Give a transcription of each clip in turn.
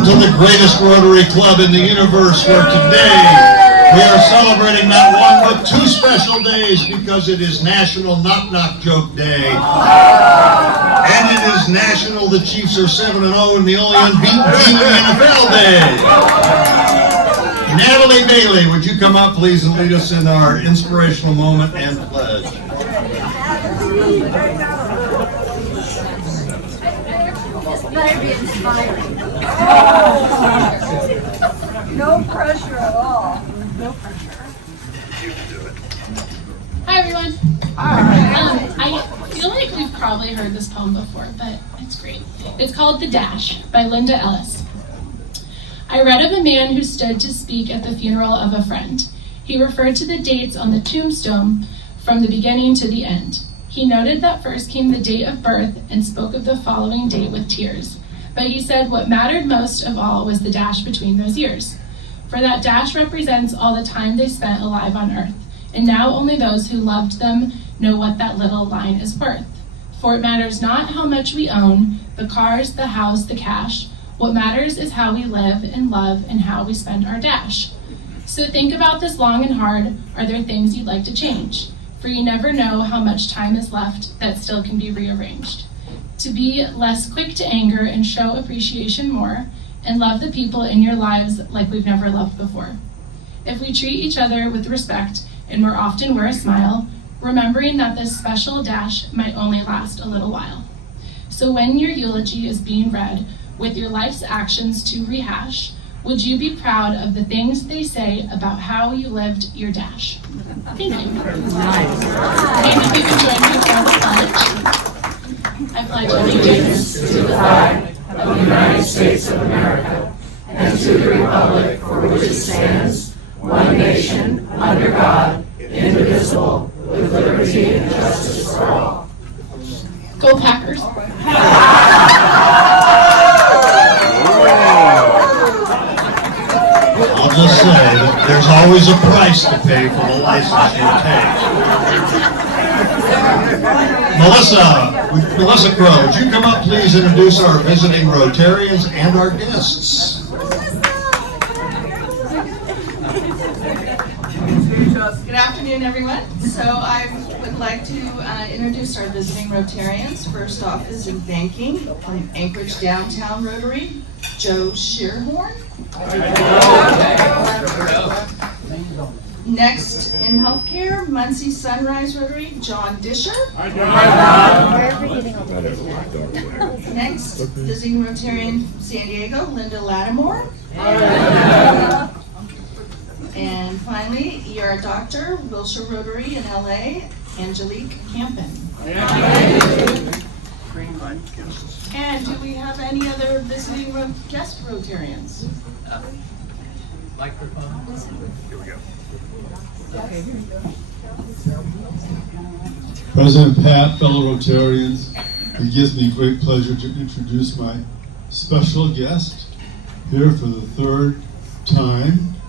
Welcome to the greatest Rotary Club in the universe, where today we are celebrating not one but two special days, because it is National Knock Knock Joke Day and it is National The Chiefs Are 7-0 and the only unbeaten team in the NFL Day. Natalie Bailey, would you come up please and lead us in our inspirational moment and pledge? Very inspiring. No pressure at all. No pressure. Hi everyone. Hi. I feel like we've probably heard this poem before, but it's great. It's called The Dash by Linda Ellis. I read of a man who stood to speak at the funeral of a friend. He referred to the dates on the tombstone from the beginning to the end. He noted that first came the date of birth and spoke of the following date with tears. But he said what mattered most of all was the dash between those years. For that dash represents all the time they spent alive on earth. And now only those who loved them know what that little line is worth. For it matters not how much we own, the cars, the house, the cash. What matters is how we live and love and how we spend our dash. So think about this long and hard. Are there things you'd like to change? For you never know how much time is left that still can be rearranged. To be less quick to anger and show appreciation more, and love the people in your lives like we've never loved before. If we treat each other with respect and more often wear a smile, remembering that this special dash might only last a little while. So when your eulogy is being read, with your life's actions to rehash, would you be proud of the things they say about how you lived your dash? Thank you. And if you could join me for the pledge. I pledge allegiance to the flag of the United States of America and to the republic for which it stands, one nation, under God, indivisible, with liberty and justice for all. Go Packers. I'll just say that there's always a price to pay for the license you take. Melissa Crow, would you come up please and introduce our visiting Rotarians and our guests? Good afternoon, everyone. So I would like to introduce our visiting Rotarians. First off is in banking from Anchorage Downtown Rotary, Joe Shearhorn. Next in healthcare, Muncie Sunrise Rotary, John Disher. Next, visiting Rotarian San Diego, Linda Lattimore. And finally, ER Doctor, Wilshire Rotary in LA, Angelique Campen. And do we have any other visiting guest Rotarians? Microphone. Here we go. Okay. President Pat, fellow Rotarians, it gives me great pleasure to introduce my special guest here for the third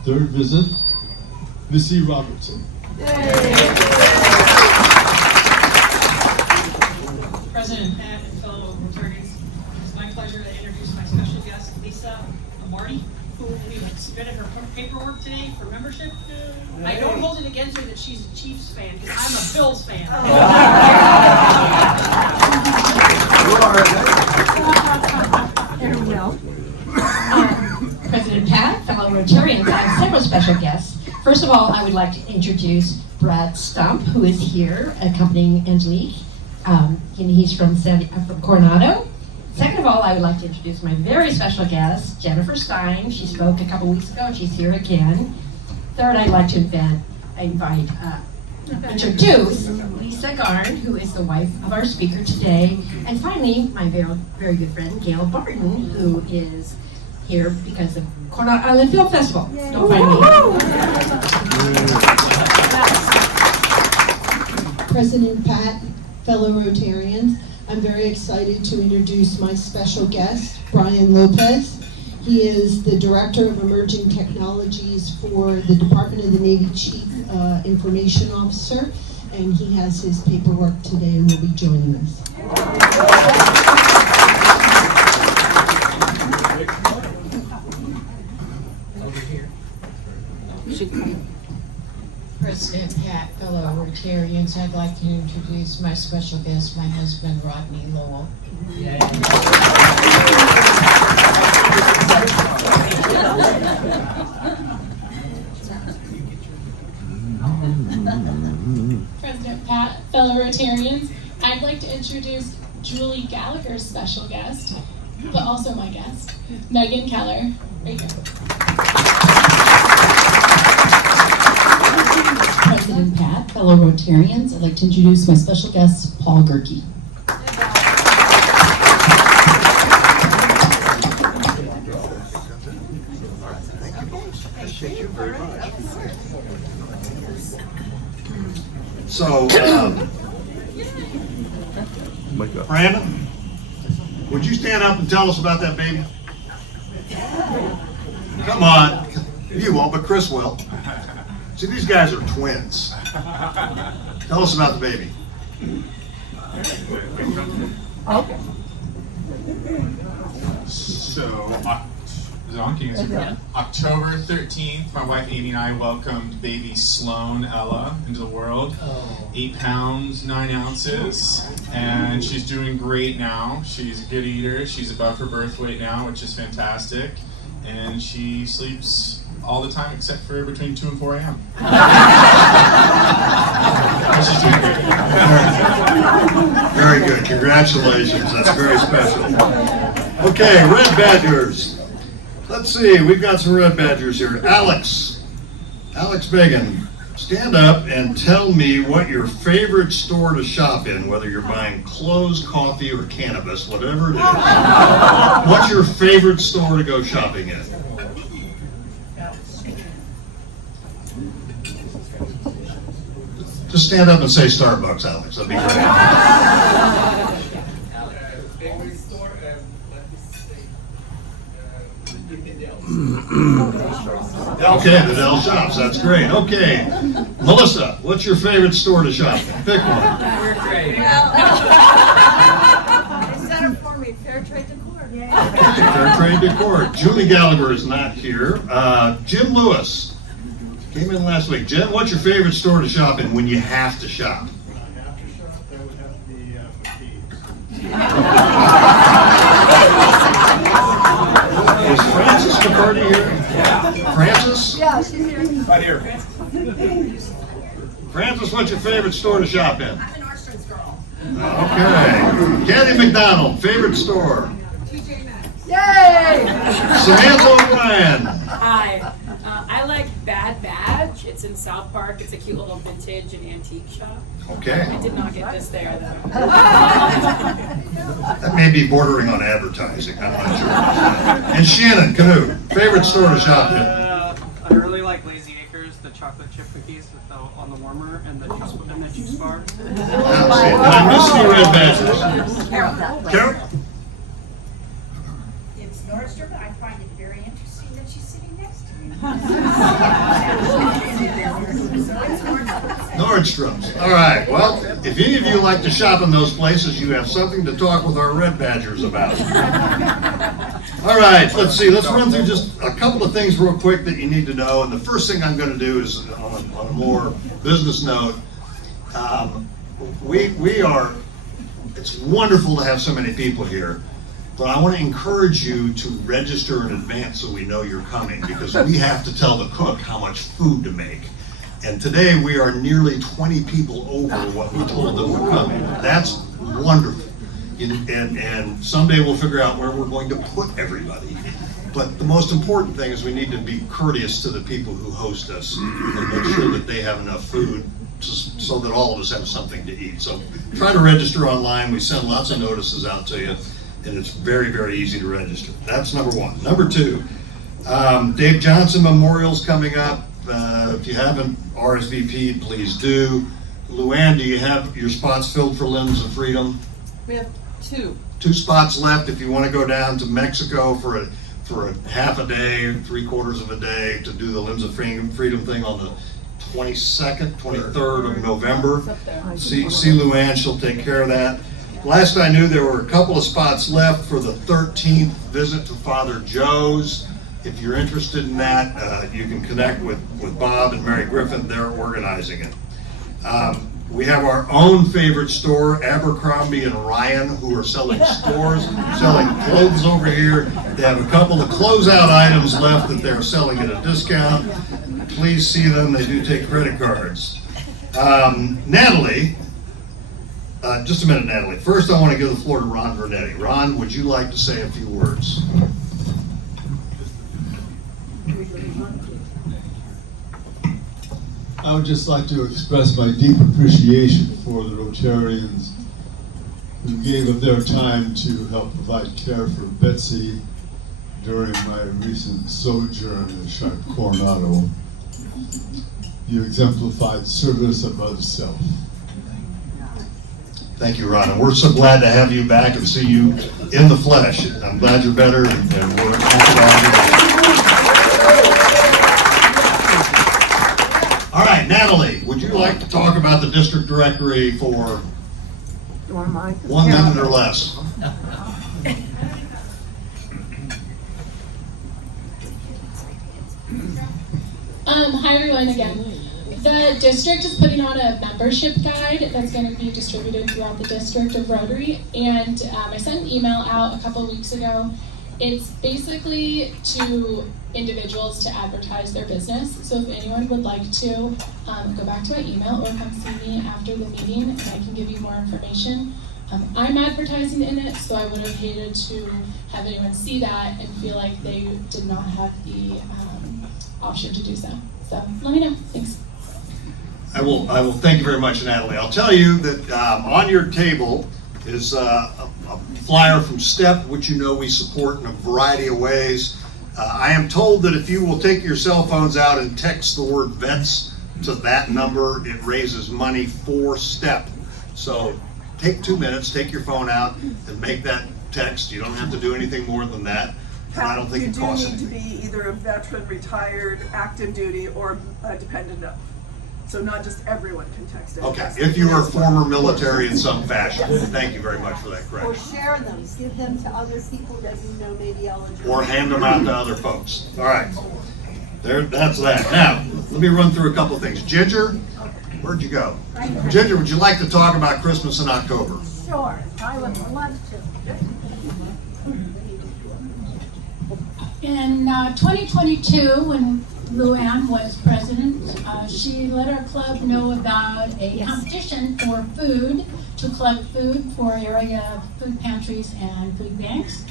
visit, Missy Robertson. President Pat and fellow Rotarians, it's my pleasure to introduce my special guest, Lisa Marty, who we submitted her paperwork today for membership. I don't hold it against her that she's a Chiefs fan, because I'm a Bills fan. There we go. President Pat, fellow Rotarians, I have several special guests. First of all, I would like to introduce Brad Stump, who is here accompanying Angelique. And he's from Coronado. Second of all, I would like to introduce my very special guest, Jennifer Stein. She spoke a couple weeks ago and she's here again. Third, I'd like to introduce Lisa Garn, who is the wife of our speaker today. And finally, my very, very good friend, Gail Barton, who is here because of Coronado Island Film Festival. Don't find me. President Pat, fellow Rotarians, I'm very excited to introduce my special guest, Brian Lopez. He is the Director of Emerging Technologies for the Department of the Navy Chief Information Officer, and he has his paperwork today and will be joining us. President Pat, fellow Rotarians, I'd like to introduce my special guest, my husband, Rodney Lowell. President Pat, fellow Rotarians, I'd like to introduce Julie Gallagher's special guest, but also my guest, Megan Keller, right here. President Pat, fellow Rotarians, I'd like to introduce my special guest, Paul Gerke. Thank you very much. So, Brandon, would you stand up and tell us about that baby? Come on. You won't, but Chris will. See, these guys are twins. Tell us about the baby. Okay. So, is it on? Can you guys hear me? October 13th, my wife Amy and I welcomed baby Sloan Ella into the world. 8 pounds, 9 ounces, and she's doing great now. She's a good eater. She's above her birth weight now, which is fantastic. And she sleeps all the time except for between 2 and 4 a.m. She's doing great. Very good. Congratulations. That's very special. Okay, Red Badgers. Let's see. We've got some Red Badgers here. Alex Megan, stand up and tell me what your favorite store to shop in, whether you're buying clothes, coffee, or cannabis, whatever it is. What's your favorite store to go shopping in? Just stand up and say Starbucks, Alex. That'd be great. Okay, the Dell Shops. That's great. Okay, Melissa, what's your favorite store to shop in? Pick one. They set up for me, Fair Trade Decor. Fair Trade Decor. Julie Gallagher is not here. Jim Lewis came in last week. Jim, what's your favorite store to shop in when you have to shop? Is Frances McCarty here? Yeah. Frances? Yeah, she's here. Right here. Frances, what's your favorite store to shop in? I'm an Nordstrom's girl. Okay. Kathy McDonald, favorite store? TJ Maxx. Yay! Samantha O'Brien. Hi. I like Bad Badge. It's in South Park. It's a cute little vintage and antique shop. Okay. I did not get this there, though. That may be bordering on advertising, I'm not sure. And Shannon Canoe, favorite store to shop in? I really like Lazy Acres, the chocolate chip cookies with the, on the warmer and the juice bar. And I missed the Red Badgers. Carol? It's Nordstrom. I find it very interesting that she's sitting next to me. Nordstrom's. All right. Well, if any of you like to shop in those places, you have something to talk with our Red Badgers about. All right. Let's see. Let's run through just a couple of things real quick that you need to know. And the first thing I'm going to do is on a more business note. We are. It's wonderful to have so many people here. But I want to encourage you to register in advance so we know you're coming, because we have to tell the cook how much food to make. And today we are nearly 20 people over what we told them were coming. That's wonderful. And someday we'll figure out where we're going to put everybody. But the most important thing is we need to be courteous to the people who host us and make sure that they have enough food so that all of us have something to eat. So try to register online. We send lots of notices out to you. And it's very, very easy to register. That's number one. Number two, Dave Johnson Memorial's coming up. If you haven't RSVP'd, please do. Luann, do you have your spots filled for Limbs of Freedom? We have 2. 2 spots left if you want to go down to Mexico for a half a day, 3/4 of a day to do the Limbs of Freedom thing on the 22nd, 23rd of November. See Luann, she'll take care of that. Last I knew, there were a couple of spots left for the 13th visit to Father Joe's. If you're interested in that, you can connect with Bob and Mary Griffin. They're organizing it. We have our own favorite store, Abercrombie and Ryan, who are selling selling clothes over here. They have a couple of closeout items left that they're selling at a discount. Please see them. They do take credit cards. Natalie, just a minute, Natalie. First, I want to give the floor to Ron Vernetti. Ron, would you like to say a few words? I would just like to express my deep appreciation for the Rotarians who gave of their time to help provide care for Betsy during my recent sojourn at Coronado. You exemplified service above self. Thank you, Ron. And we're so glad to have you back and see you in the flesh. I'm glad you're better, and we're happy to have you. All right, Natalie, would you like to talk about the district directory for 1 minute or less? Hi everyone again. The district is putting on a membership guide that's going to be distributed throughout the district of Rotary, and I sent an email out a couple weeks ago. It's basically to individuals to advertise their business. So if anyone would like to go back to my email or come see me after the meeting, and I can give you more information. I'm advertising in it, so I would have hated to have anyone see that and feel like they did not have the option to do so. So let me know. Thanks. I will thank you very much, Natalie. I'll tell you that on your table is a flyer from STEP, which you know we support in a variety of ways. I am told that if you will take your cell phones out and text the word vets to that number, it raises money for STEP. So take 2 minutes, take your phone out and make that text. You don't have to do anything more than that. And I don't think it costs anything. You do need to be either a veteran, retired, active duty, or a dependent of. So not just everyone can text it. Okay, if you are former military in some fashion. Thank you very much for that Or correction. share them, give them to other people that you know may be eligible. Or hand them out to other folks. All right, that's that. Now, let me run through a couple of things. Ginger, where'd you go? Ginger, would you like to talk about Christmas in October? Sure, I would love to. In 2022, when Luann was president, she let our club know about a competition for food, to collect food for area food pantries and food banks.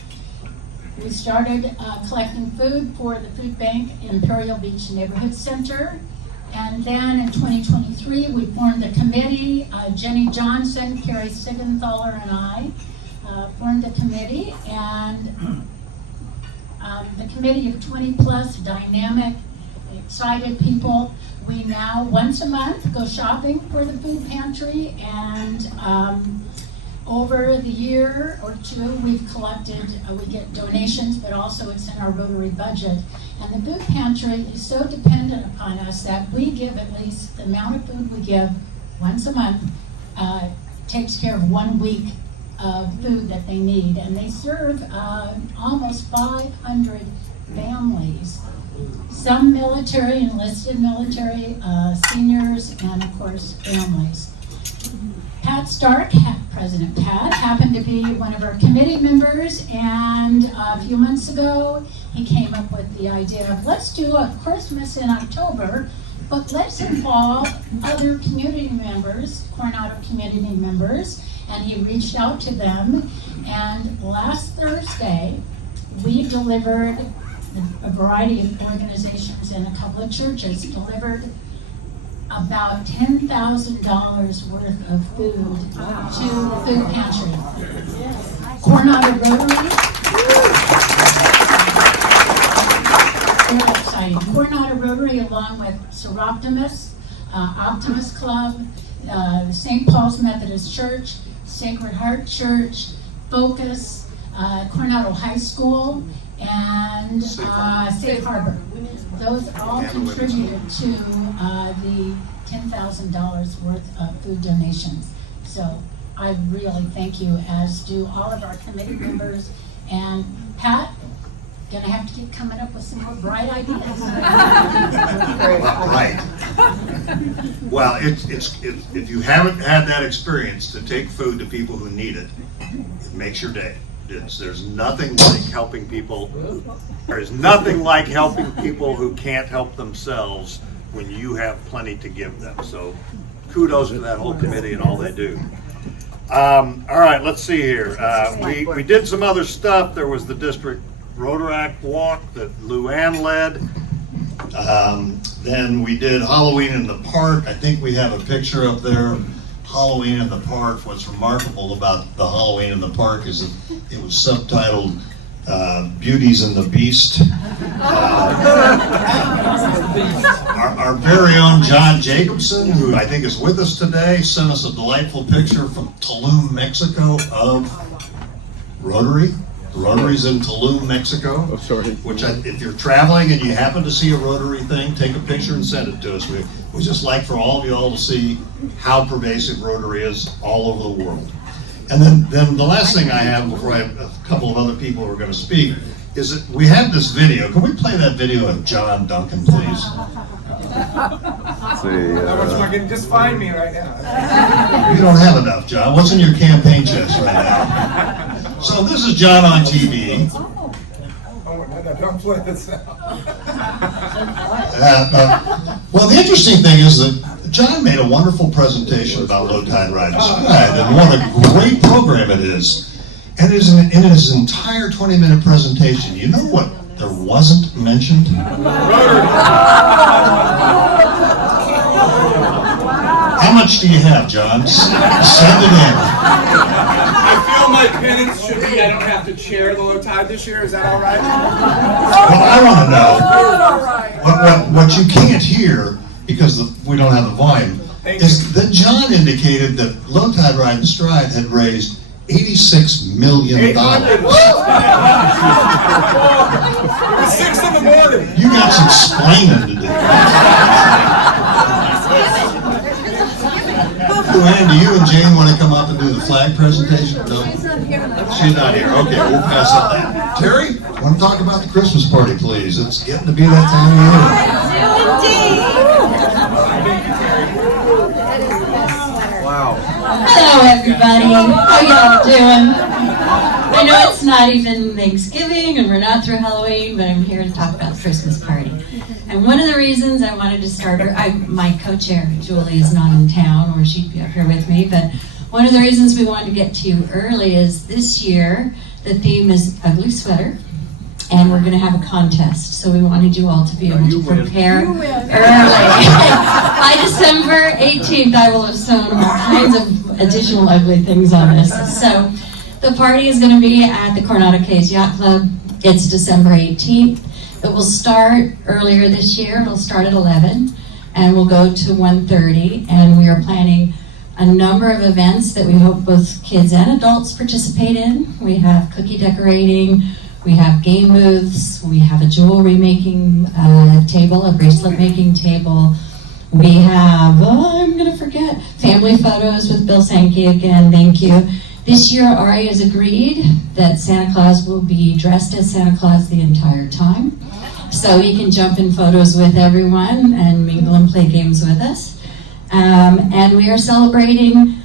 We started collecting food for the food bank in Imperial Beach Neighborhood Center. And then in 2023, we formed a committee. Jenny Johnson, Carrie Sigenthaler, and I formed a committee. And the committee of 20 plus dynamic, excited people. We now once a month go shopping for the food pantry, and over the year or two we've collected, we get donations, but also it's in our Rotary budget. And the food pantry is so dependent upon us that we give at least the amount of food we give once a month takes care of 1 week of food that they need. And they serve almost 500 families. Some military, enlisted military, seniors, and of course, families. Pat Stark, President Pat, happened to be one of our committee members, and a few months ago, he came up with the idea of let's do a Christmas in October, but let's involve other community members, Coronado community members, and he reached out to them, and last Thursday, we delivered a variety of organizations and a couple of churches delivered about $10,000 worth of food to the food pantry. Coronado Rotary, very exciting. Coronado Rotary, along with Seroptimus, Optimus Club, the St. Paul's Methodist Church, Sacred Heart Church, Focus, Coronado High School, and Safe Harbor. Those all contributed to the $10,000 worth of food donations. So I really thank you, as do all of our committee members. And Pat, gonna have to keep coming up with some more bright ideas. Right. Well, if you haven't had that experience to take food to people who need it, it makes your day. There's nothing like helping people. There's nothing like helping people who can't help themselves when you have plenty to give them. So kudos to that whole committee and all they do. All right, let's see here. We did some other stuff. There was the district Rotaract walk that Luann led. Then we did Halloween in the park. I think we have a picture up there. Halloween in the park. What's remarkable about the Halloween in the park is that it was subtitled Beauties and the Beast. Our very own John Jacobson, who I think is with us today, sent us a delightful picture from Tulum, Mexico of Rotary. The Rotary's in Tulum, Mexico. Oh, sorry. Which, if you're traveling and you happen to see a Rotary thing, take a picture and send it to us. We just like for all of you all to see how pervasive Rotary is all over the world. And then the last thing I have before I have a couple of other people who are going to speak is that we have this video. Can we play that video of John Duncan, please? Just find me right now. You don't have enough, John. What's in your campaign chest right now? So this is John on TV. Don't play this out. Well, the interesting thing is that John made a wonderful presentation about low tide ride and slide, and what a great program it is. And in his entire 20-minute presentation, you know what there wasn't mentioned? How much do you have, John? Send it in. I feel my penance should be I don't have to chair the low tide this year. Is that all right? Well, I want to know what you can't hear, because we don't have the volume, is that John indicated that Low Tide Ride and Stride had raised $86 million. It was 6 in the morning. You got some explaining to do. Luann, do you and Jane want to come up and do the flag presentation? No? She's not here. Okay, we'll pass on that. Terry, want to talk about the Christmas party, please? It's getting to be that time of year. Wow. Hello, everybody. How y'all doing? I know it's not even Thanksgiving and we're not through Halloween, but I'm here to talk about the Christmas party. And one of the reasons I wanted to start, my co-chair, Julie, is not in town, or she'd be up here with me, but one of the reasons we wanted to get to you early is this year the theme is Ugly Sweater, and we're going to have a contest. So we wanted you all to be able to prepare early. By December 18th, I will have sewn all kinds of additional ugly things on this. So the party is going to be at the Coronado Yacht Club. It's December 18th. It will start earlier this year. It'll start at 11, and we'll go to 1:30. And we are planning a number of events that we hope both kids and adults participate in. We have cookie decorating. We have game booths. We have a jewelry making table, a bracelet making table. We have, I'm going to forget, family photos with Bill Sankey again. Thank you. This year, Ari has agreed that Santa Claus will be dressed as Santa Claus the entire time. So he can jump in photos with everyone and mingle and play games with us. And we are celebrating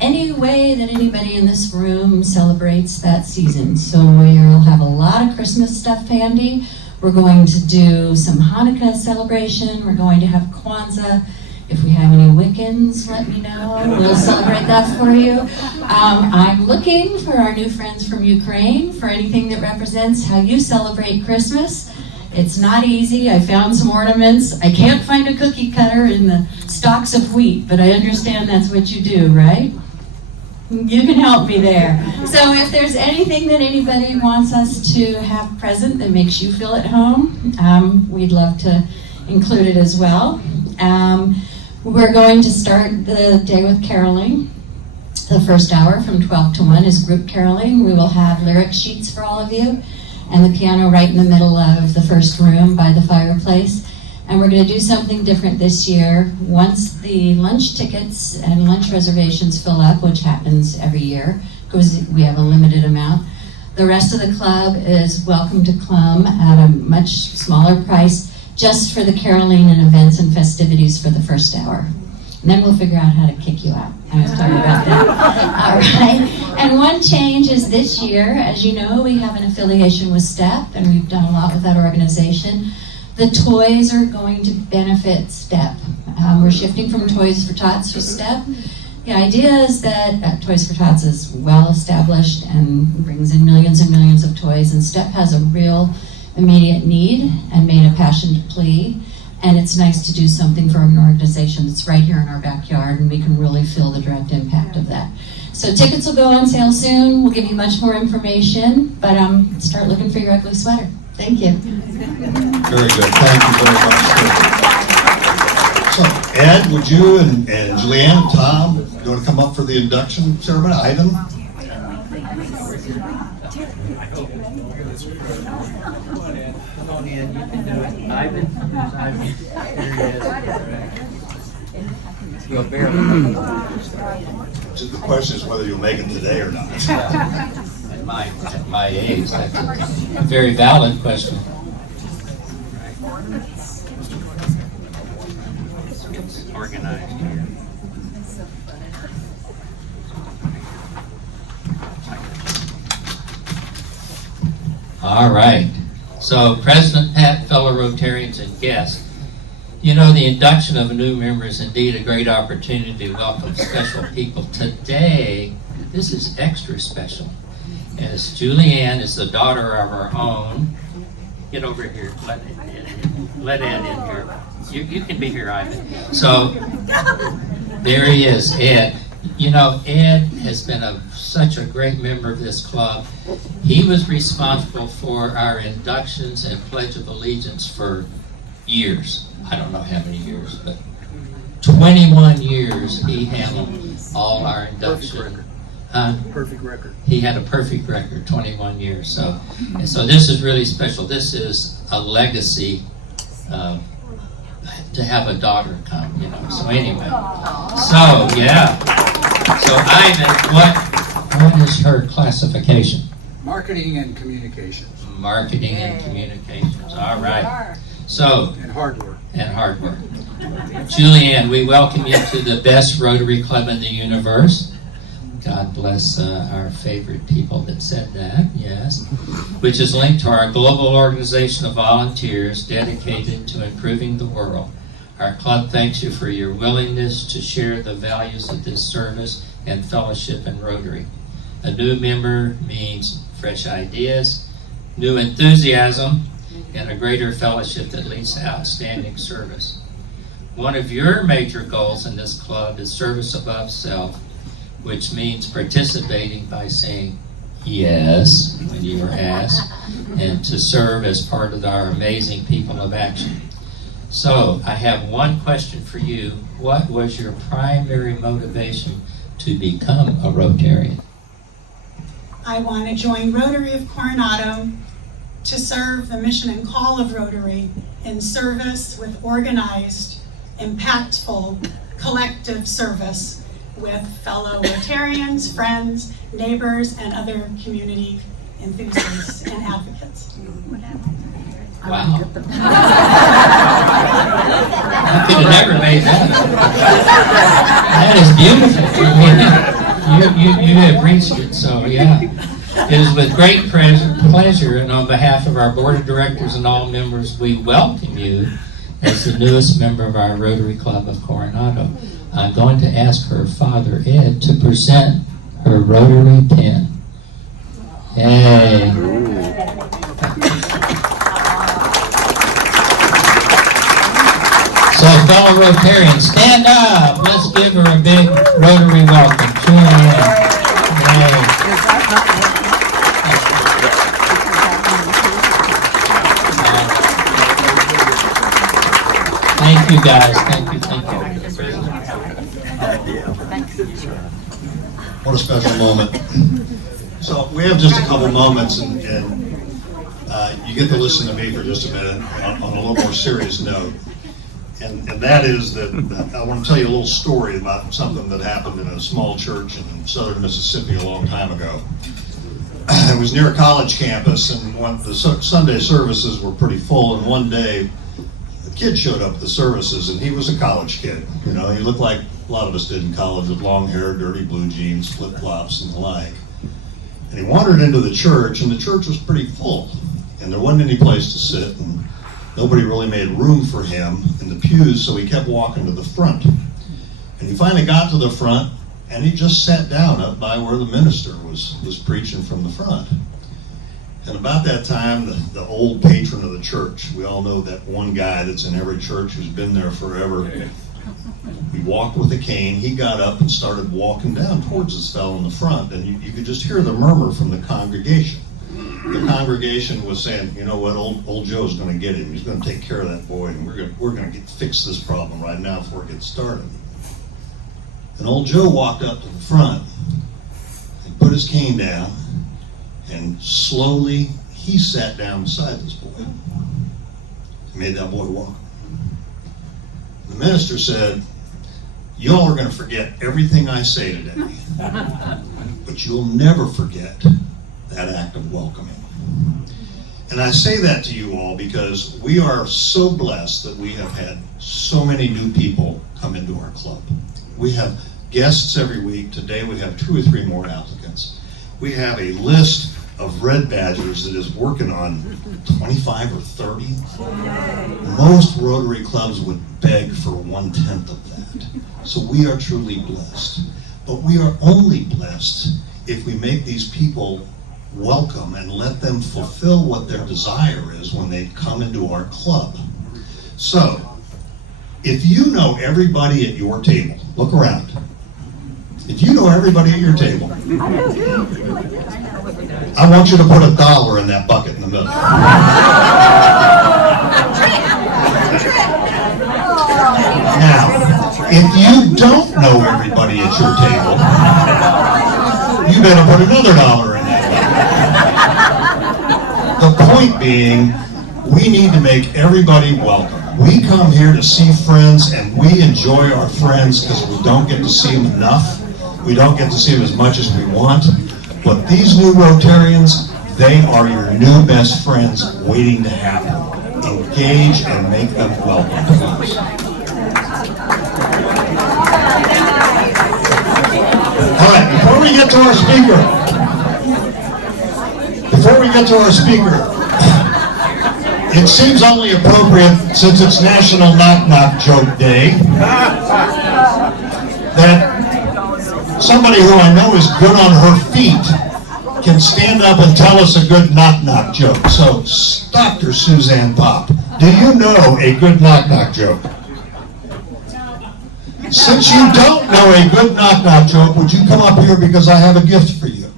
any way that anybody in this room celebrates that season. So we'll have a lot of Christmas stuff handy. We're going to do some Hanukkah celebration. We're going to have Kwanzaa. If we have any Wiccans, let me know. We'll celebrate that for you. I'm looking for our new friends from Ukraine for anything that represents how you celebrate Christmas. It's not easy. I found some ornaments. I can't find a cookie cutter in the stalks of wheat, but I understand that's what you do, right? You can help me there. So if there's anything that anybody wants us to have present that makes you feel at home, we'd love to include it as well. We're going to start the day with caroling. The first hour from 12 to 1 is group caroling. We will have lyric sheets for all of you, and the piano right in the middle of the first room by the fireplace. And we're going to do something different this year. Once the lunch tickets and lunch reservations fill up, which happens every year, because we have a limited amount, The rest of the club is welcome to come at a much smaller price just for the caroling and events and festivities for the first hour. And then we'll figure out how to kick you out. I was talking about that. All right. And one change is this year, as you know, we have an affiliation with STEP, and we've done a lot with that organization. The toys are going to benefit STEP. We're shifting from Toys for Tots to STEP. The idea is that Toys for Tots is well established and brings in millions and millions of toys, and STEP has a real immediate need and made a passionate plea. And it's nice to do something for an organization that's right here in our backyard, and we can really feel the direct impact of that. So tickets will go on sale soon. We'll give you much more information, but start looking for your ugly sweater. Thank you. Very good. Thank you very much. So, Ed, would you and Juliane and Tom, you want to come up for the induction ceremony item? The question is whether you'll make it today or not. At my age, that's a very valid question. Organized here. All right. So, President Pat, fellow Rotarians, and guests, you know, the induction of a new member is indeed a great opportunity to welcome special people. Today, this is extra special, as Juliane is the daughter of our own. Get over here. Let Ed in here. You can be here, Ivan. So, there he is, Ed. You know, Ed has been such a great member of this club. He was responsible for our inductions and Pledge of Allegiance for years. I don't know how many years, but 21 years he handled all our induction. Perfect record. He had a perfect record, 21 years. So this is really special. This is a legacy to have a daughter come, you know. So anyway, so yeah. So Ivan, what is her classification? Marketing and communications. Marketing and communications. All right. So and hard work. And hard work. Juliane, we welcome you to the best Rotary Club in the universe. God bless our favorite people that said that, yes. Which is linked to our global organization of volunteers dedicated to improving the world. Our club thanks you for your willingness to share the values of this service and fellowship in Rotary. A new member means fresh ideas, new enthusiasm, and a greater fellowship that leads to outstanding service. One of your major goals in this club is service above self, which means participating by saying yes when you are asked, and to serve as part of our amazing people of action. So, I have one question for you. What was your primary motivation to become a Rotarian? I want to join Rotary of Coronado to serve the mission and call of Rotary in service with organized, impactful, collective service with fellow Rotarians, friends, neighbors, and other community enthusiasts and advocates. Wow. I could have never made that. That is beautiful. You have reached it, so yeah. It is with great pleasure, and on behalf of our board of directors and all members, we welcome you as the newest member of our Rotary Club of Coronado. I'm going to ask her father, Ed, to present her Rotary pin. Yay. So, fellow Rotarians, stand up. Let's give her a big Rotary welcome. Juliane. Thank you, guys. Thank you. What a special moment. So we have just a couple moments, and you get to listen to me for just a minute on a little more serious note. And that is that I want to tell you a little story about something that happened in a small church in southern Mississippi a long time ago. it was near a college campus, and the Sunday services were pretty full, and one day a kid showed up at the services, and he was a college kid. You know, he looked like a lot of us did in college, with long hair, dirty blue jeans, flip-flops, and the like. And he wandered into the church, and the church was pretty full, and there wasn't any place to sit, and nobody really made room for him in the pews, so he kept walking to the front. And he finally got to the front, and he just sat down up by where the minister was preaching from the front. And about that time, the old patron of the church, we all know that one guy that's in every church who's been there forever, he walked with a cane. He got up and started walking down towards this fellow in the front, and you could just hear the murmur from the congregation. The congregation was saying, you know what, old Joe's going to get him. He's going to take care of that boy, and we're going to fix this problem right now before it gets started. And old Joe walked up to the front and put his cane down, and slowly he sat down beside this boy. He made that boy walk. The minister said, y'all are going to forget everything I say today, but you'll never forget that act of welcoming. And I say that to you all because we are so blessed that we have had so many new people come into our club. We have guests every week. Today we have 2 or 3 more applicants. We have a list of red badgers that is working on 25 or 30. Most Rotary clubs would beg for 1/10 of that. So we are truly blessed. But we are only blessed if we make these people welcome and let them fulfill what their desire is when they come into our club. So, if you know everybody at your table, look around. If you know everybody at your table, I want you to put $1 in that bucket in the middle. Now, if you don't know everybody at your table, you better put another $1 in that bucket. The point being, we need to make everybody welcome. We come here to see friends, and we enjoy our friends because we don't get to see them enough. We don't get to see them as much as we want. But these new Rotarians, they are your new best friends waiting to happen. Engage and make them welcome to us. All right, before we get to our speaker, it seems only appropriate, since it's National Knock Knock Joke Day, that somebody who I know is good on her feet can stand up and tell us a good knock-knock joke. So, Dr. Suzanne Pop, do you know a good knock-knock joke? Since you don't know a good knock-knock joke, would you come up here because I have a gift for you?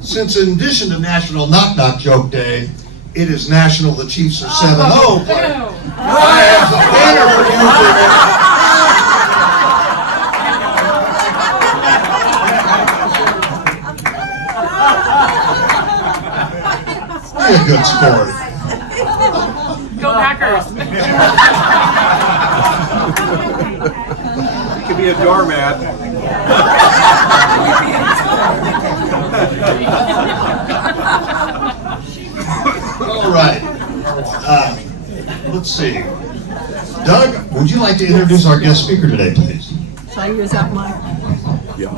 Since in addition to National Knock Knock Joke Day, it is National The Chiefs Are 7-0 Day. I have a banner for you today. Be a good sport. Go Packers! You could be a doormat. All right. Let's see. Doug, would you like to introduce our guest speaker today, please? Shall I use that mic? Yeah.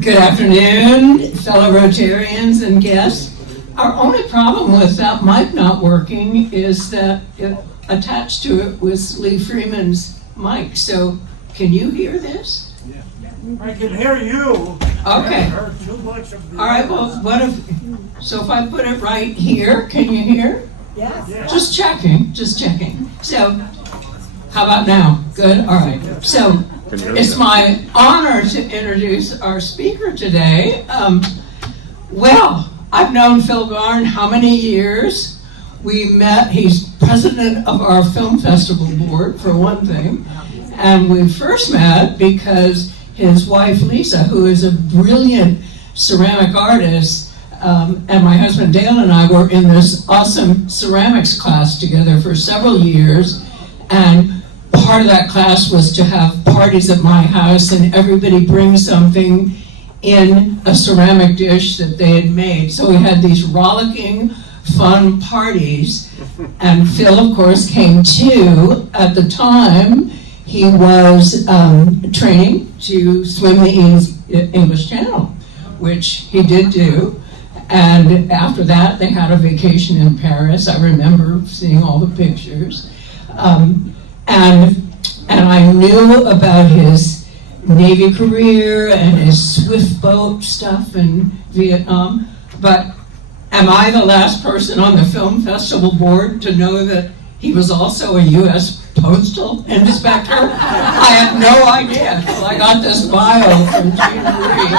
Good afternoon, fellow Rotarians and guests. Our only problem with that mic not working is that attached to it was Lee Freeman's mic. So, can you hear this? I can hear you. Okay. I heard too much of the All right, well, so if I put it right here, can you hear? Yes. Just checking. So, how about now? Good, all right. So, it's my honor to introduce our speaker today. Well, I've known Phil Garn how many years? We met, he's president of our film festival board, for one thing. And we first met because his wife, Lisa, who is a brilliant ceramic artist, and my husband Dale and I were in this awesome ceramics class together for several years, and part of that class was to have parties at my house, and everybody bring something in a ceramic dish that they had made. So we had these rollicking, fun parties, and Phil, of course, came too. At the time, he was training to swim the English Channel, which he did do. And after that, they had a vacation in Paris. I remember seeing all the pictures. And I knew about his Navy career and his swift boat stuff in Vietnam. But am I the last person on the film festival board to know that he was also a U.S. Postal Inspector? I had no idea until I got this bio from Jean Marie.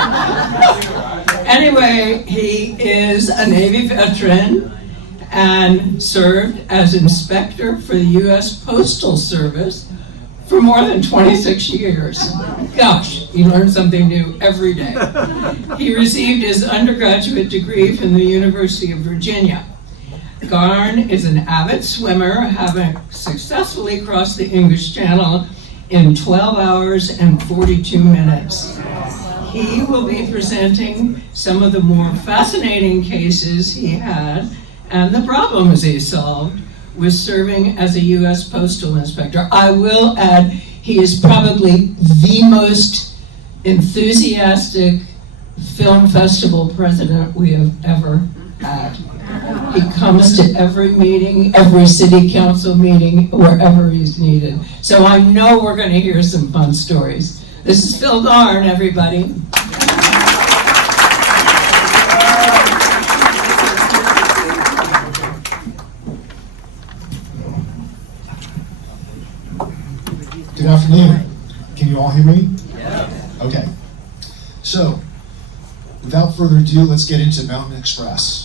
Anyway, he is a Navy veteran and served as inspector for the U.S. Postal Service for more than 26 years. Gosh, you learn something new every day. He received his undergraduate degree from the University of Virginia. Garn is an avid swimmer, having successfully crossed the English Channel in 12 hours and 42 minutes. He will be presenting some of the more fascinating cases he had and the problems he solved with serving as a U.S. Postal Inspector. I will add, he is probably the most enthusiastic film festival president we have ever had. He comes to every meeting, every city council meeting, wherever he's needed. So I know we're going to hear some fun stories. This is Phil Garn, everybody. Good afternoon. Can you all hear me? Yeah. Okay. So, without further ado, let's get into Mountain Express.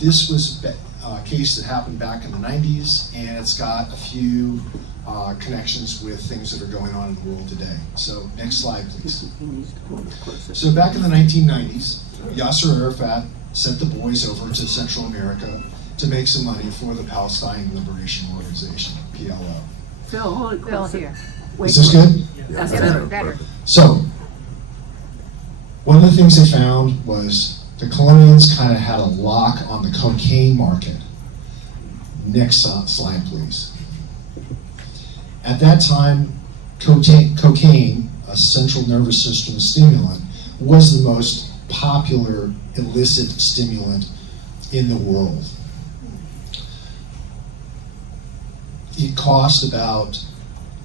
This was a case that happened back in the 90s, and it's got a few connections with things that are going on in the world today. So, next slide, please. So, back in the 1990s, Yasser Arafat sent the boys over to Central America to make some money for the Palestine Liberation Organization, PLO. Phil, hold it closer. Here. Is this good? That's better. So, one of the things they found was the Colombians kind of had a lock on the cocaine market. Next slide, please. At that time, cocaine, a central nervous system stimulant, was the most popular illicit stimulant in the world. It cost about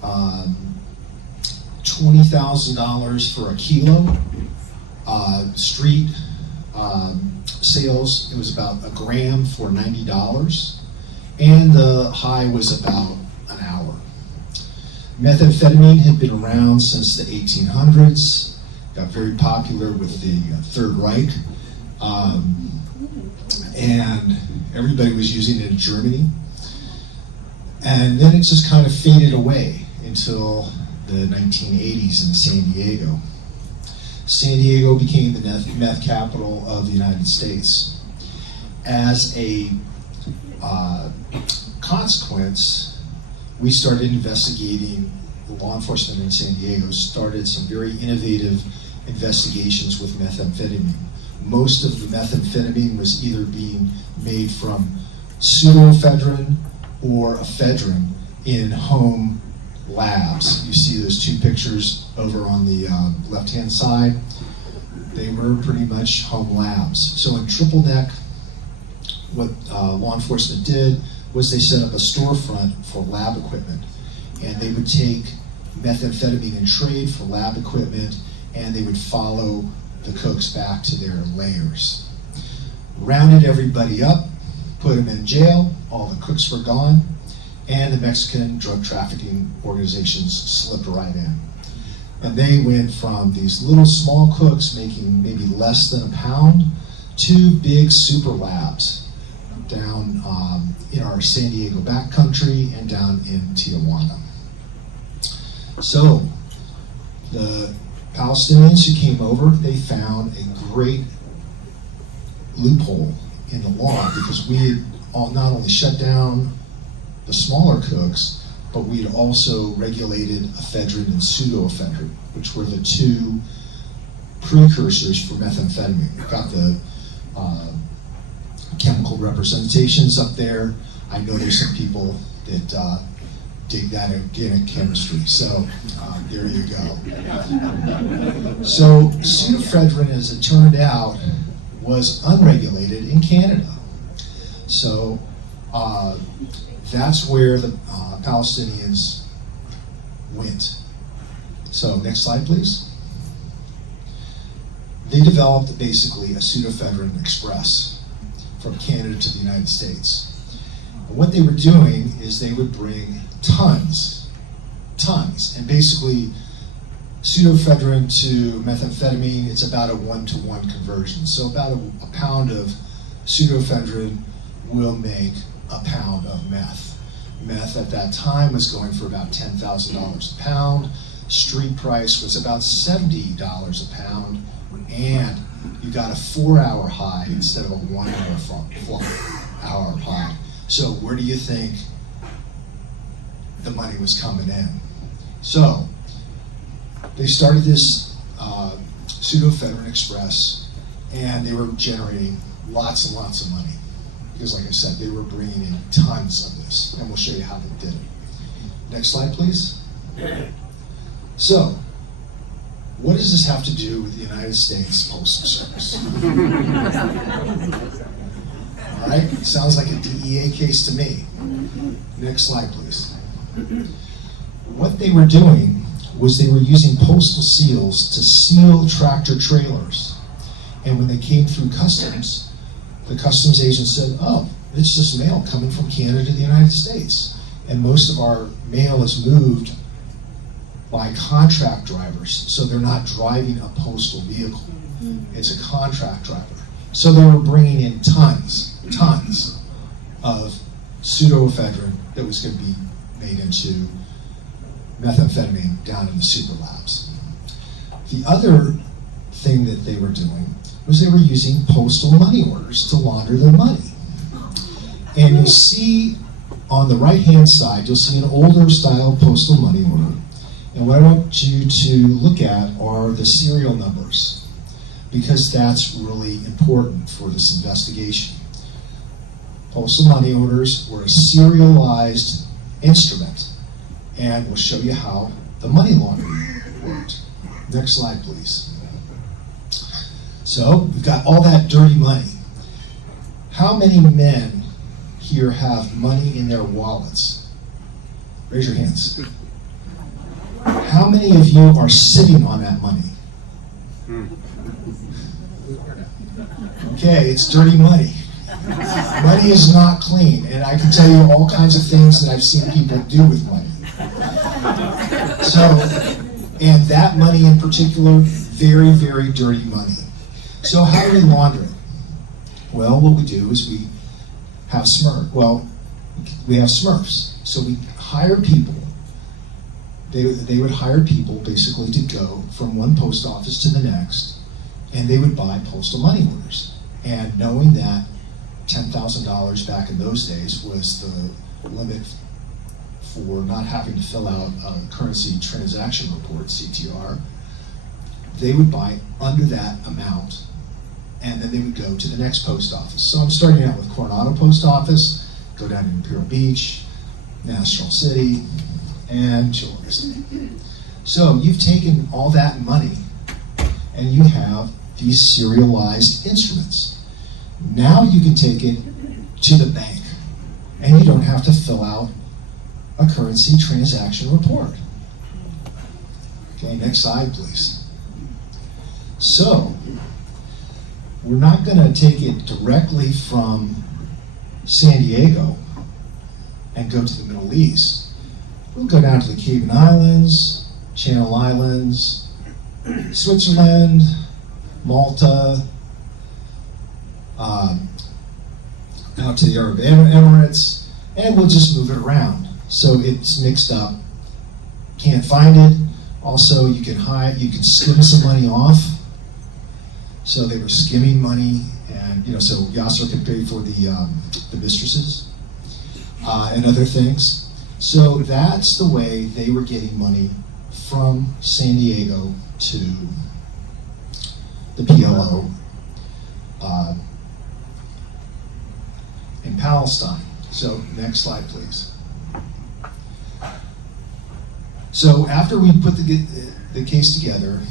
$20,000 for a kilo. Street sales, it was about a gram for $90, and the high was about an hour. Methamphetamine had been around since the 1800s, got very popular with the Third Reich, and everybody was using it in Germany. And then it just kind of faded away until the 1980s in San Diego. San Diego became the meth capital of the United States. As a consequence, we started investigating, law enforcement in San Diego started some very innovative investigations with methamphetamine. Most of the methamphetamine was either being made from pseudoephedrine or ephedrine in home labs. You see those two pictures over on the left-hand side. They were pretty much home labs. So in Triple Neck, what law enforcement did was they set up a storefront for lab equipment, and they would take methamphetamine and trade for lab equipment, and they would follow the cooks back to their layers. Rounded everybody up, put them in jail, all the cooks were gone, and the Mexican drug trafficking organizations slipped right in. And they went from these little small cooks making maybe less than a pound to big super labs down in our San Diego backcountry and down in Tijuana. So the Palestinians who came over, they found a great loophole in the law because we had not only shut down the smaller cooks, but we had also regulated ephedrine and pseudoephedrine, which were the two precursors for methamphetamine. We've got the chemical representations up there. I know there's some people that dig that organic chemistry, so there you go. So pseudoephedrine, as it turned out, was unregulated in Canada. So that's where the Palestinians went. So next slide, please. They developed basically a pseudoephedrine express from Canada to the United States. And what they were doing is they would bring tons, and basically pseudoephedrine to methamphetamine, it's about a 1-to-1 conversion. So about a pound of pseudoephedrine will make a pound of meth. Meth at that time was going for about $10,000 a pound. Street price was about $70 a pound, and you got a 4-hour high instead of a 1-hour high. So where do you think the money was coming in? So they started this pseudoephedrine express, and they were generating lots and lots of money. Because like I said, they were bringing in tons of this, and we'll show you how they did it. Next slide, please. So, what does this have to do with the United States Postal Service? All right, sounds like a DEA case to me. Next slide, please. What they were doing was they were using postal seals to seal tractor trailers. And when they came through customs, the customs agent said, oh, it's just mail coming from Canada to the United States. And most of our mail is moved by contract drivers, so they're not driving a postal vehicle. It's a contract driver. So they were bringing in tons of pseudoephedrine that was going to be made into methamphetamine down in the super labs. The other thing that they were doing was they were using postal money orders to launder their money. And you'll see on the right-hand side, you'll see an older style postal money order. And what I want you to look at are the serial numbers, because that's really important for this investigation. Postal money orders were a serialized instrument, and we'll show you how the money laundering worked. Next slide, please. So, we've got all that dirty money. How many men here have money in their wallets? Raise your hands. How many of you are sitting on that money? Okay, it's dirty money. Money is not clean, and I can tell you all kinds of things that I've seen people do with money. So, and that money in particular, very, very dirty money. So how do we launder it? Well, what we do is we have we have Smurfs. So we hire people. They would hire people basically to go from one post office to the next, and they would buy postal money orders. And knowing that $10,000 back in those days was the limit for not having to fill out a currency transaction report, CTR, they would buy under that amount, and then they would go to the next post office. So I'm starting out with Coronado Post Office, go down to Imperial Beach, National City, and Children's. So you've taken all that money, and you have these serialized instruments. Now you can take it to the bank, and you don't have to fill out a currency transaction report. Okay, next slide, please. So, we're not going to take it directly from San Diego and go to the Middle East. We'll go down to the Cayman Islands, Channel Islands, Switzerland, Malta, out to the Arab Emirates, and we'll just move it around. So it's mixed up. Can't find it. Also, you can skim some money off. So they were skimming money, and so Yasser could pay for the mistresses and other things. So that's the way they were getting money from San Diego to the PLO in Palestine. So next slide, please. So after we put the case together,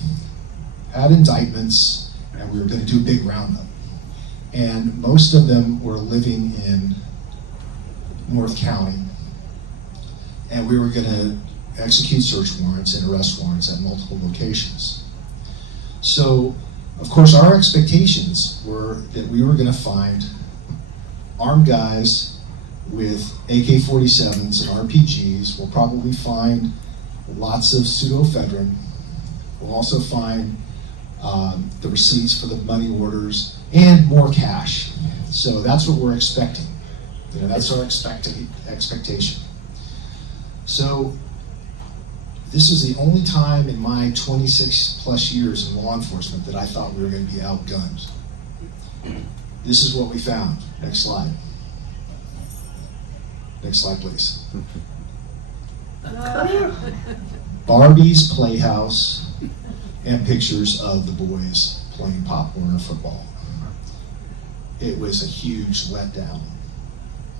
had indictments, and we were going to do a big roundup. And most of them were living in North County, and we were going to execute search warrants and arrest warrants at multiple locations. So, of course, our expectations were that we were going to find armed guys with AK-47s and RPGs. We'll probably find lots of pseudoephedrine. We'll also find the receipts for the money orders and more cash. So that's what we're expecting. That's our expectation. So this is the only time in my 26 plus years in law enforcement that I thought we were going to be outgunned. This is what we found. Next slide. Next slide, please. Barbie's Playhouse and pictures of the boys playing Pop Warner football. It was a huge letdown.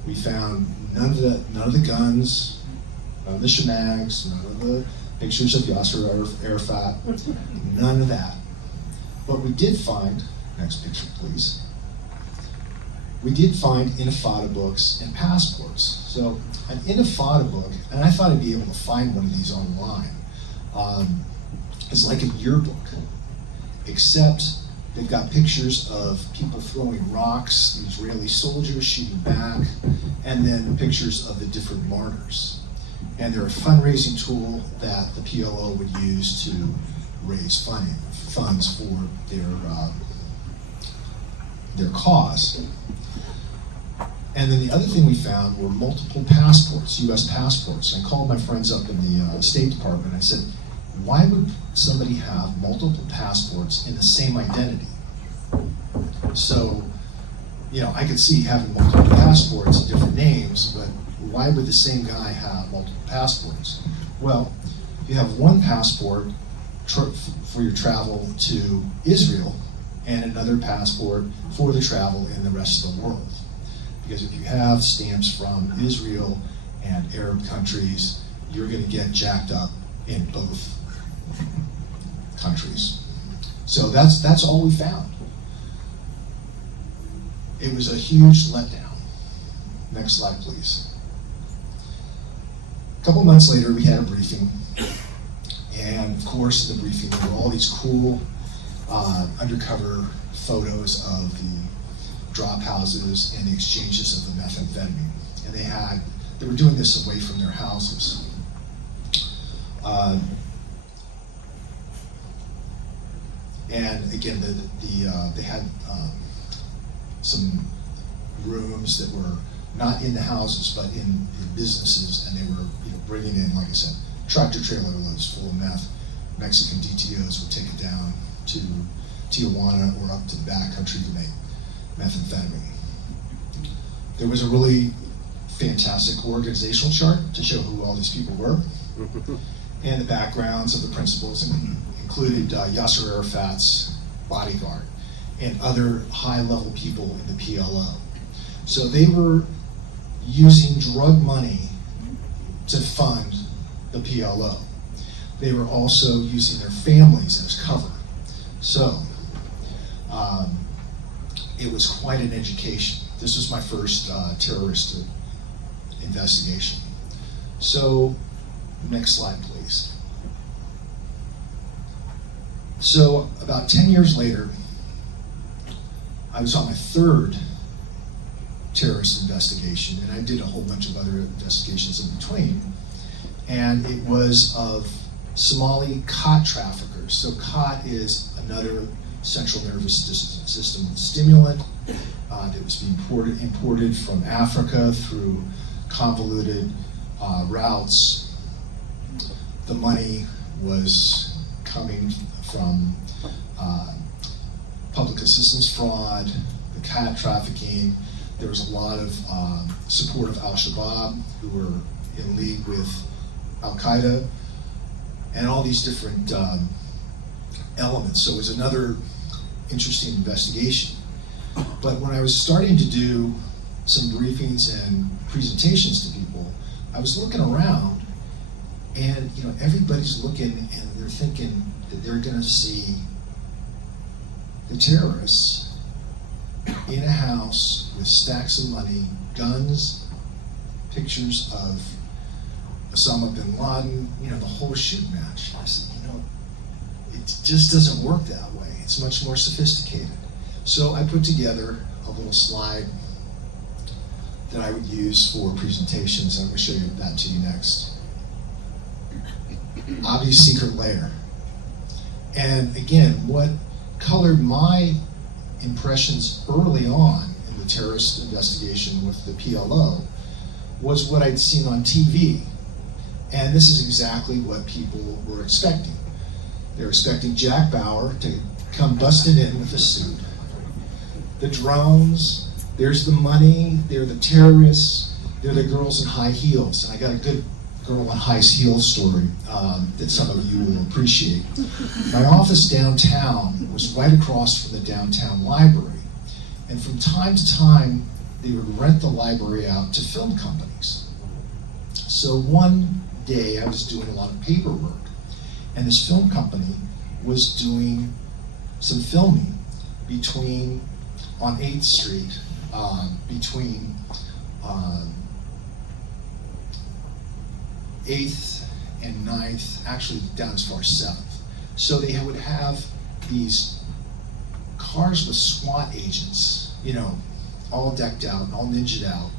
We found none of the guns, none of the shenags, none of the pictures of Yasser Arafat, none of that. But we did find, next picture please, we did find Intifada books and passports. So an Intifada book, and I thought I'd be able to find one of these online, is like a yearbook, except they've got pictures of people throwing rocks, the Israeli soldiers shooting back, and then pictures of the different martyrs. And they're a fundraising tool that the PLO would use to raise funds for their cause. And then the other thing we found were multiple passports, U.S. passports. I called my friends up in the State Department. I said, why would somebody have multiple passports in the same identity? So, I could see having multiple passports and different names, but why would the same guy have multiple passports? Well, you have one passport for your travel to Israel and another passport for the travel in the rest of the world. Because if you have stamps from Israel and Arab countries, you're going to get jacked up in both countries. So that's all we found. It was a huge letdown. Next slide, please. A couple months later, we had a briefing. And of course, in the briefing, there were all these cool undercover photos of the drop houses and the exchanges of the methamphetamine. And they were doing this away from their houses. And again, they had some rooms that were not in the houses, but in businesses, and they were bringing in, like I said, tractor trailer loads full of meth. Mexican DTOs would take it down to Tijuana or up to the backcountry to make methamphetamine. There was a really fantastic organizational chart to show who all these people were, and the backgrounds of the principals included Yasser Arafat's bodyguard and other high-level people in the PLO. So they were using drug money to fund the PLO. They were also using their families as cover. So it was quite an education. This was my first terrorist investigation. So next slide, please. So about 10 years later, I was on my third terrorist investigation, and I did a whole bunch of other investigations in between. And it was of Somali cot traffickers. So cot is another central nervous system stimulant that was being imported from Africa through convoluted routes. The money was coming from public assistance fraud, the cat trafficking. There was a lot of support of Al-Shabaab, who were in league with Al-Qaeda, and all these different elements. So it was another interesting investigation. But when I was starting to do some briefings and presentations to people, I was looking around, and everybody's looking and they're thinking that they're going to see the terrorists in a house with stacks of money, guns, pictures of Osama bin Laden, the whole shoot match. I said, it just doesn't work that way. It's much more sophisticated. So I put together a little slide that I would use for presentations. I'm going to show you that to you next. Obvious secret lair. And again, what colored my impressions early on in the terrorist investigation with the PLO was what I'd seen on TV. And this is exactly what people were expecting. They were expecting Jack Bauer to come busted in with a suit. The drones, there's the money, they're the terrorists, they're the girls in high heels. And I got a good girl in high heels story that some of you will appreciate. My office downtown was right across from the downtown library. And from time to time, they would rent the library out to film companies. So one day I was doing a lot of paperwork, and this film company was doing some filming on 8th Street, between 8th and 9th, actually down as far as 7th. So they would have these cars with SWAT agents, all decked out, all ninja'd out,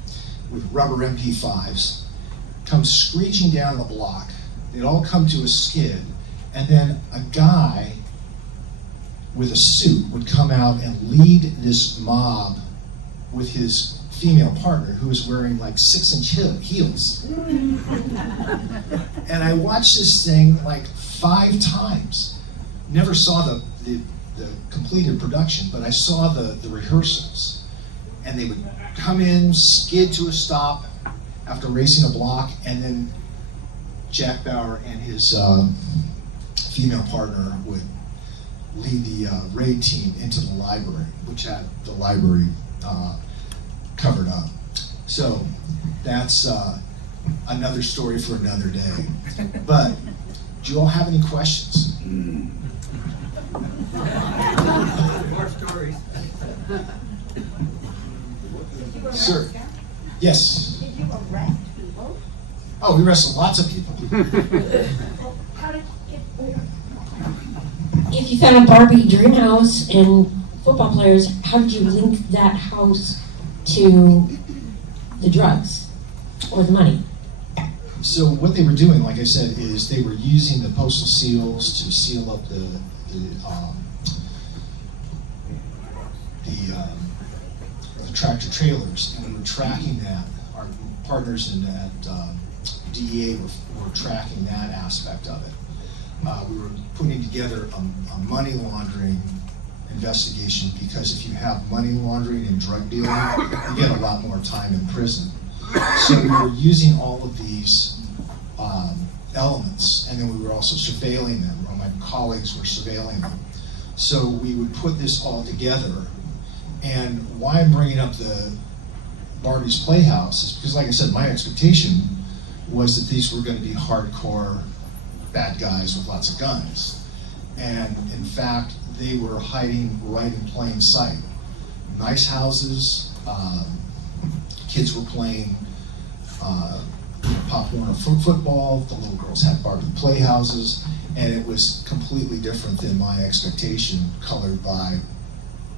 with rubber MP5s, come screeching down the block. They'd all come to a skid, and then a guy with a suit would come out and lead this mob with his female partner, who was wearing like 6-inch heels. And I watched this thing like 5 times. Never saw the completed production, but I saw the rehearsals. And they would come in, skid to a stop after racing a block, and then Jack Bauer and his female partner would lead the raid team into the library, which had the library covered up. So that's another story for another day. But do you all have any questions? More stories. Sir. Yes. Did you arrest people? Oh, we arrested lots of people. How did you get If you found a Barbie dream house and football players, how did you link that house to the drugs or the money? So what they were doing, like I said, is they were using the postal seals to seal up the tractor trailers, and we were tracking that. Our partners in that DEA were tracking that aspect of it. We were putting together a money laundering investigation, because if you have money laundering and drug dealing, you get a lot more time in prison. So we were using all of these elements, and then we were also surveilling them, or my colleagues were surveilling them. So we would put this all together. And why I'm bringing up the Barbie's Playhouse is because, like I said, my expectation was that these were going to be hardcore bad guys with lots of guns. And in fact, they were hiding right in plain sight. Nice houses, kids were playing Pop Warner football, the little girls had Barbie playhouses, and it was completely different than my expectation, colored by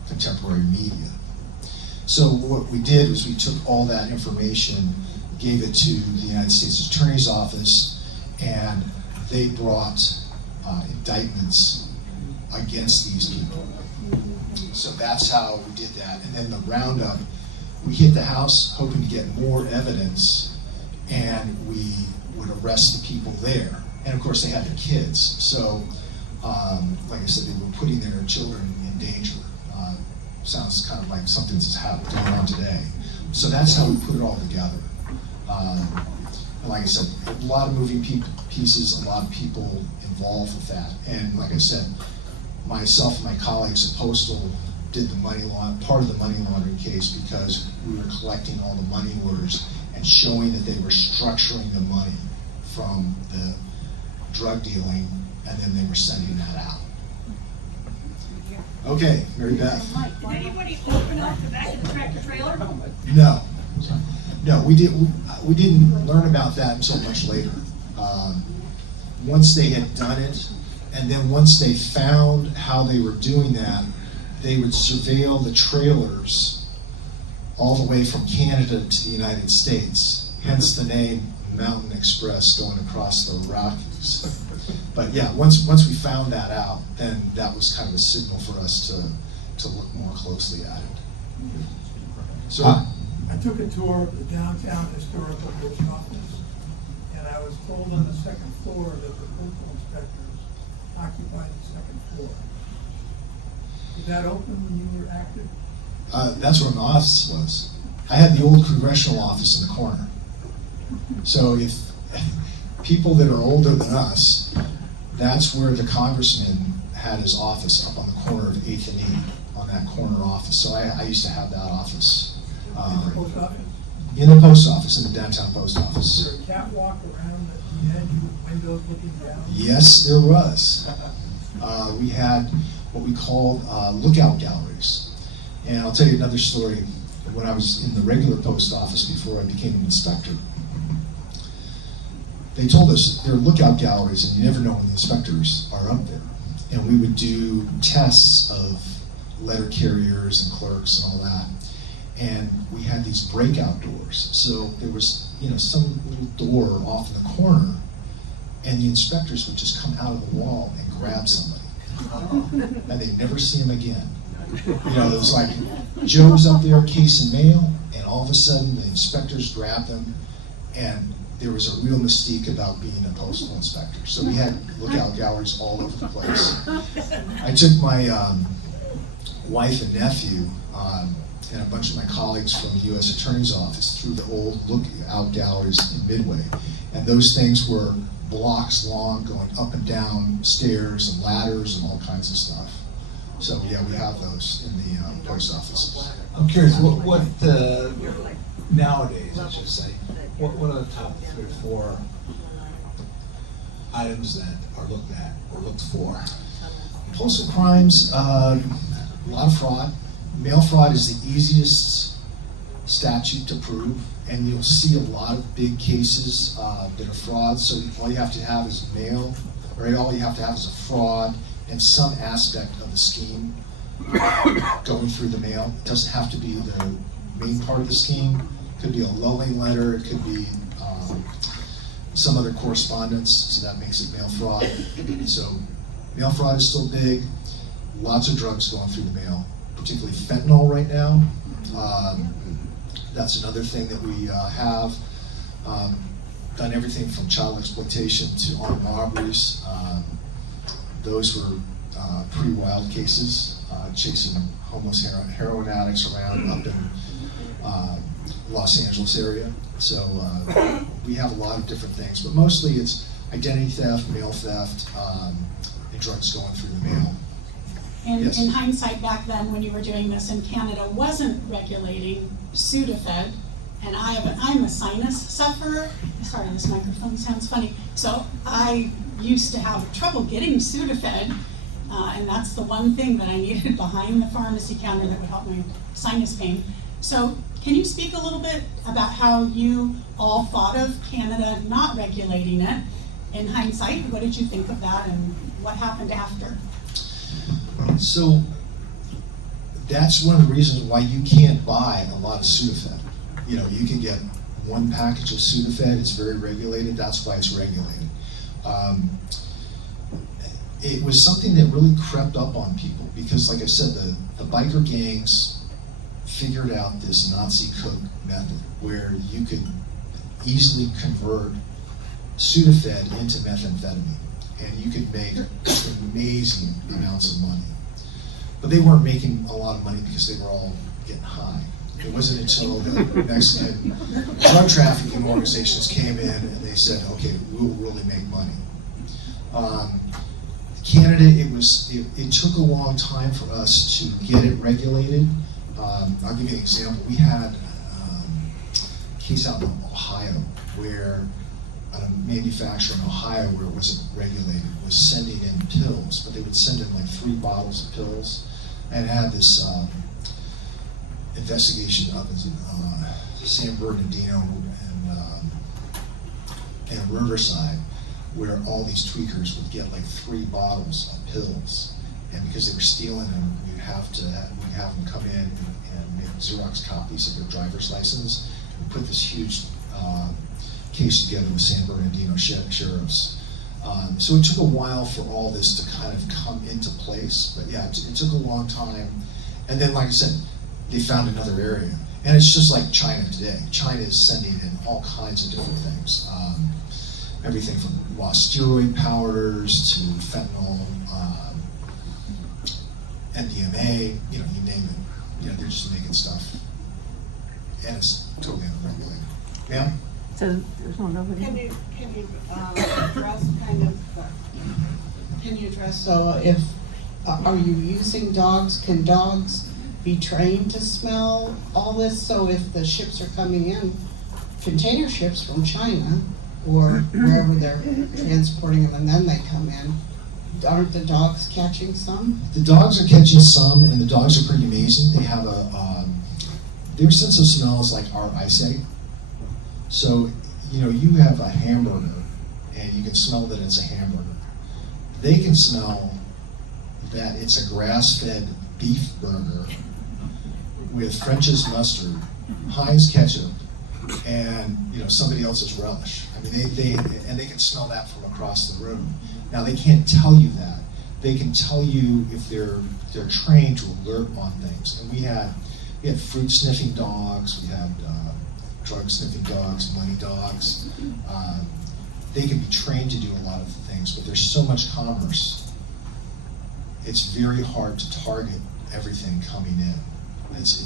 contemporary media. So what we did was we took all that information, gave it to the United States Attorney's Office, and they brought indictments against these people. So that's how we did that. And then the roundup, we hit the house hoping to get more evidence, and we would arrest the people there. And of course they had their kids. So like I said, they were putting their children in danger. sounds kind of like something that's going on today. So that's how we put it all together. Like I said, a lot of moving pieces, a lot of people involved with that. And like I said, myself and my colleagues at Postal did the part of the money laundering case because we were collecting all the money orders and showing that they were structuring the money from the drug dealing, and then they were sending that out. Okay, Mary Beth. Did anybody open up the back of the tractor trailer? No, we didn't learn about that until much later. Once they had done it, and then once they found how they were doing that, they would surveil the trailers all the way from Canada to the United States. Hence the name Mountain Express going across the Rockies. But yeah, once we found that out, then that was kind of a signal for us to look more closely at it. So I took a tour of the downtown historical post office, and I was told on the second floor that the postal inspectors occupied the second floor. Was that open when you were active? That's where my office was. I had the old congressional office in the corner. So if people that are older than us, that's where the congressman had his office, up on the corner of 8th and E, on that corner office. So I used to have that office. In the post office? In the post office, in the downtown post office. Was there a catwalk around the edge with windows looking down? Yes, there was. We had what we called lookout galleries. And I'll tell you another story. When I was in the regular post office before I became an inspector, they told us there are lookout galleries and you never know when the inspectors are up there. And we would do tests of letter carriers and clerks and all that. And we had these breakout doors. So there was, some little door off in the corner, and the inspectors would just come out of the wall and grab somebody. And they'd never see him again. It was like Joe's up there, case and mail, and all of a sudden the inspectors grabbed them, and there was a real mystique about being a postal inspector. So we had lookout galleries all over the place. I took my wife and nephew and a bunch of my colleagues from the U.S. Attorney's Office through the old lookout galleries in Midway. And those things were blocks long, going up and down stairs and ladders and all kinds of stuff. So yeah, we have those in the post offices. I'm curious, what nowadays, I should say, what are the top 3 or 4 items that are looked at or looked for? Postal crimes, a lot of fraud. Mail fraud is the easiest statute to prove, and you'll see a lot of big cases that are frauds. So all you have to have is mail, or all you have to have is a fraud and some aspect of the scheme going through the mail. It doesn't have to be the main part of the scheme. It could be a lulling letter. It could be some other correspondence, so that makes it mail fraud. So mail fraud is still big. Lots of drugs going through the mail, particularly fentanyl right now. That's another thing that we have. Done everything from child exploitation to armed robberies. Those were pretty wild cases, chasing homeless heroin addicts around up in Los Angeles area. So we have a lot of different things, but mostly it's identity theft, mail theft, and drugs going through the mail. In hindsight, back then when you were doing this, and Canada wasn't regulating Sudafed, and I'm a sinus sufferer. Sorry, this microphone sounds funny. So I used to have trouble getting Sudafed, and that's the one thing that I needed behind the pharmacy counter that would help my sinus pain. So can you speak a little bit about how you all thought of Canada not regulating it? In hindsight, what did you think of that, and what happened after? So that's one of the reasons why you can't buy a lot of Sudafed. You can get one package of Sudafed, it's very regulated, that's why it's regulated. It was something that really crept up on people because, like I said, the biker gangs figured out this Nazi cook method where you could easily convert Sudafed into methamphetamine, and you could make amazing amounts of money. but they weren't making a lot of money because they were all getting high. It wasn't until the Mexican drug trafficking organizations came in and they said, okay, we'll really make money. Canada, it took a long time for us to get it regulated. I'll give you an example. We had a case out in Ohio where a manufacturer in Ohio where it wasn't regulated was sending in pills, but they would send in like 3 bottles of pills, and had this investigation up in San Bernardino and Riverside, where all these tweakers would get like 3 bottles of pills, and because they were stealing them, we'd have them come in and make Xerox copies of their driver's license. We put this huge case together with San Bernardino sheriffs. So it took a while for all this to kind of come into place, but yeah, it took a long time. And then, like I said, they found another area. And it's just like China today. China is sending in all kinds of different things. Everything from raw steroid powders to fentanyl, MDMA, you name it. They're just making stuff. And it's totally unregulated. Yeah? So there's no nobody. Can you address Can you address, so if, are you using dogs? Can dogs be trained to smell all this? So if the ships are coming in, container ships from China or wherever they're transporting them and then they come in, aren't the dogs catching some? The dogs are catching some, and the dogs are pretty amazing. They have their sense of smell is like our eyesight. So, you have a hamburger and you can smell that it's a hamburger. They can smell that it's a grass-fed beef burger with French's mustard, Heinz ketchup, and somebody else's relish. I mean, they can smell that from across the room. Now they can't tell you that. They can tell you if they're trained to alert on things. And we had fruit sniffing dogs. We had drug sniffing dogs, money dogs. They can be trained to do a lot of things, but there's so much commerce. It's very hard to target everything coming in. It's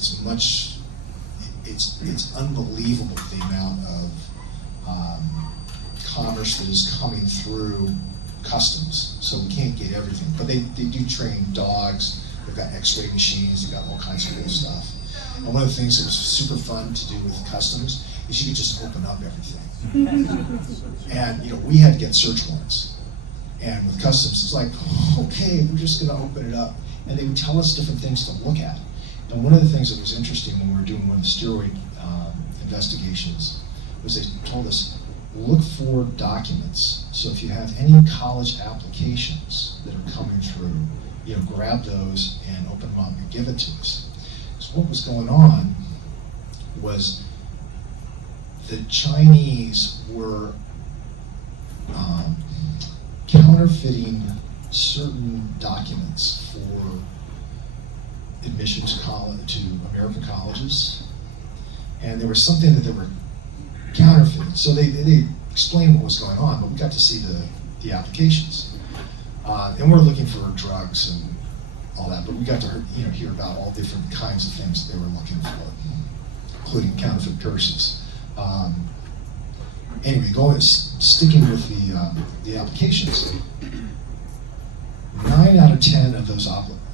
unbelievable the amount of commerce that is coming through customs. So we can't get everything, but they do train dogs. They've got X-ray machines. They've got all kinds of cool stuff. And one of the things that was super fun to do with customs is you could just open up everything. And we had to get search warrants. And with customs, it's like, okay, we're just going to open it up. And they would tell us different things to look at. And one of the things that was interesting when we were doing one of the steroid investigations was they told us, look for documents. So if you have any college applications that are coming through, grab those and open them up and give it to us. So what was going on was the Chinese were counterfeiting certain documents for admission to American colleges, and there was something that they were counterfeiting. So they explained what was going on, but we got to see the applications, and we're looking for drugs and all that. But we got to hear about all different kinds of things that they were looking for, including counterfeit purses. Anyway, sticking with the applications. 9 out of 10 of those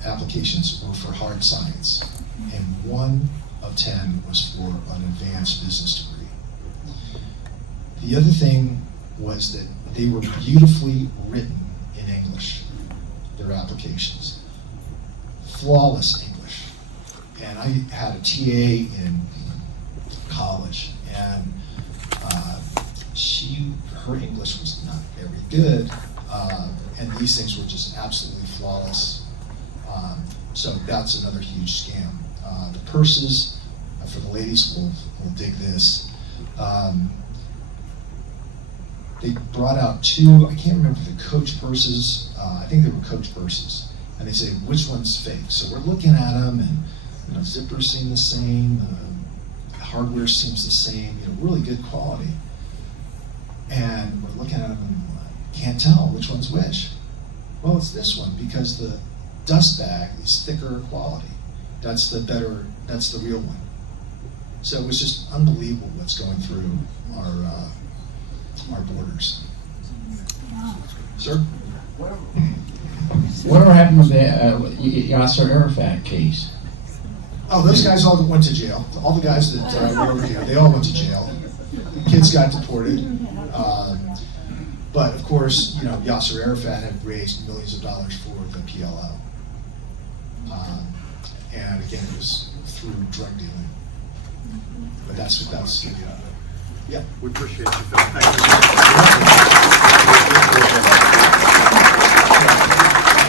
applications were for hard science, and 1 of 10 was for an advanced business degree. The other thing was that they were beautifully written in English, their applications. Flawless English. And I had a TA in college, and her English was not very good, and these things were just absolutely flawless. So that's another huge scam. The purses, for the ladies, will dig this. They brought out 2, I can't remember the Coach purses, I think they were Coach purses, and they say, which one's fake? So we're looking at them, and zippers seem the same, the hardware seems the same, really good quality. And we're looking at them and can't tell which one's which. Well, it's this one because the dust bag is thicker quality. That's the real one. So it was just unbelievable what's going through our borders. Sir? Whatever happened with the Yasser Arafat case? Oh, those guys all went to jail. All the guys that were over here, they all went to jail. Kids got deported. But of course, you know, Yasser Arafat had raised millions of dollars for the PLO. And again, it was through drug dealing. But that's the, yeah. We appreciate you, Phil. Thank you.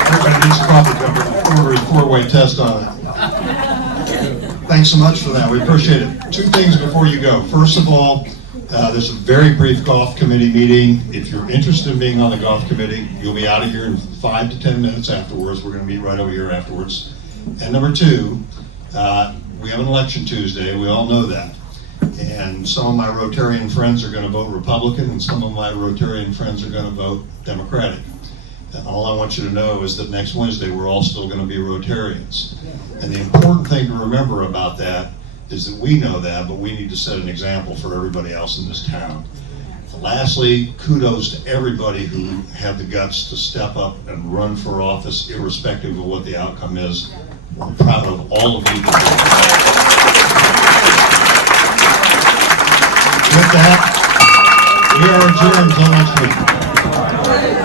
Everybody needs a coffee cup with a Rotary four-way test on it. Thanks so much for that. We appreciate it. Two things before you go. First of all, there's a very brief golf committee meeting. If you're interested in being on the golf committee, you'll be out of here in 5 to 10 minutes afterwards. We're going to meet right over here afterwards. And number two, we have an election Tuesday. We all know that. And some of my Rotarian friends are going to vote Republican, and some of my Rotarian friends are going to vote Democratic. And all I want you to know is that next Wednesday we're all still going to be Rotarians. And the important thing to remember about that is that we know that, but we need to set an example for everybody else in this town. Lastly, kudos to everybody who had the guts to step up and run for office, irrespective of what the outcome is. We're proud of all of you. With that, we are adjourned until next week.